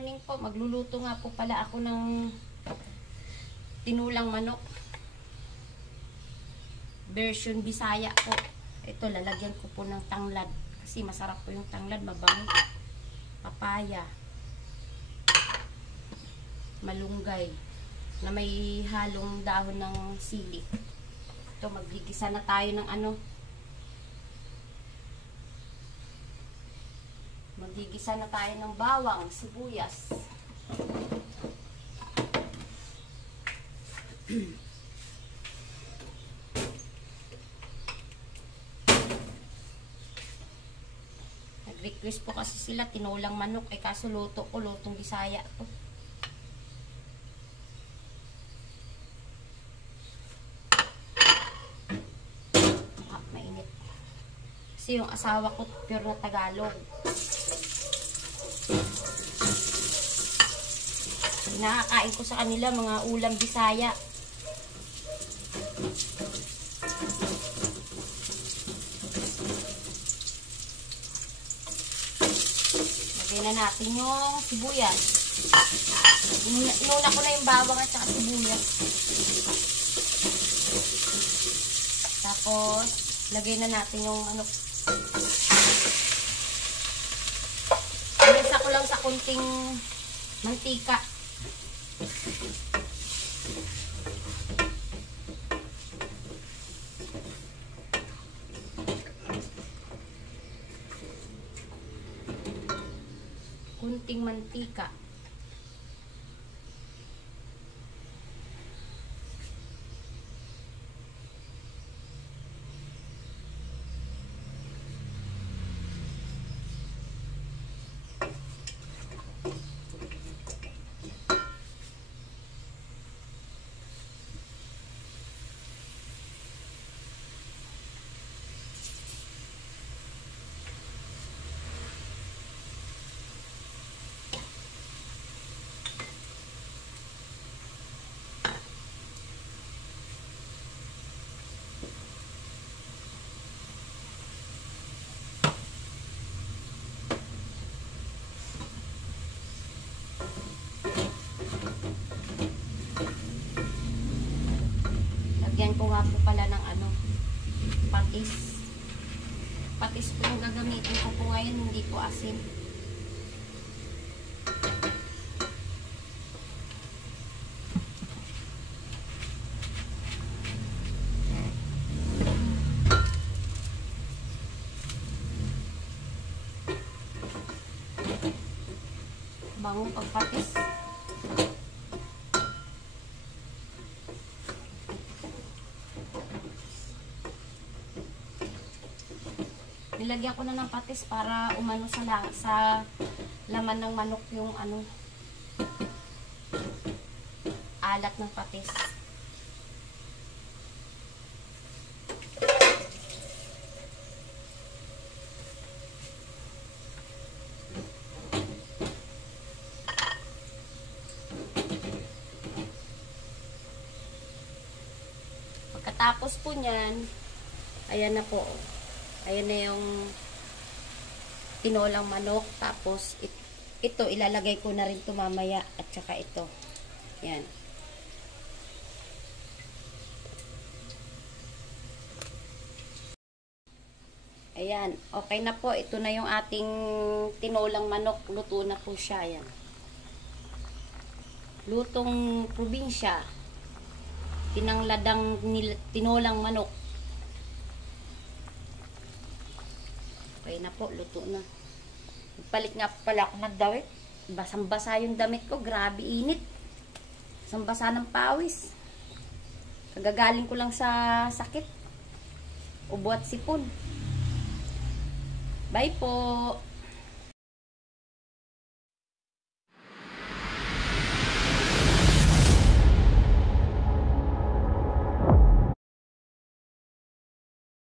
morning po. Magluluto nga po pala ako ng tinulang manok. Version Bisaya po. Ito, lalagyan ko po ng tanglad. Kasi masarap po yung tanglad, mabango. Papaya. Malunggay. Na may halong dahon ng sili. Ito, magigisa na tayo ng ano. Magigisa na tayo ng bawang, sibuyas. Nag-request po kasi sila tinulang manok, ay kaso luto ko, lutong Bisaya to. Mainit. Kasi yung asawa ko pure na Tagalog. Nakakain ko sa kanila mga ulam Bisaya. Lagyan na natin yung sibuyas. Inuna ko na yung bawang at saka sibuyas. Tapos, lagyan na natin yung ano. Alisa ko lang sa kunting mantika. Kunting mantika. Lagyan ko nga po pala ng ano, patis. Patis po yung gagamitin ko po ngayon, hindi po asin. Bango pag patis. Nilagyan ko na ng patis para umano sa laman ng manok yung ano, alat ng patis. Pagkatapos po niyan, ayan na po. Ayan na yung tinolang manok. Tapos, ito, ilalagay ko na rin ito mamaya. At saka ito. Ayan. Ayan. Okay na po. Ito na yung ating tinolang manok. Luto na po siya. Ayan. Lutong probinsya. Tinangladang tinolang manok. Okay na po, luto na. Palit nga pala ako ng damit. Basang-basa yung damit ko. Grabe init. Basang-basa ng pawis. Kagagaling ko lang sa sakit. Ubo at sipon. Bye po.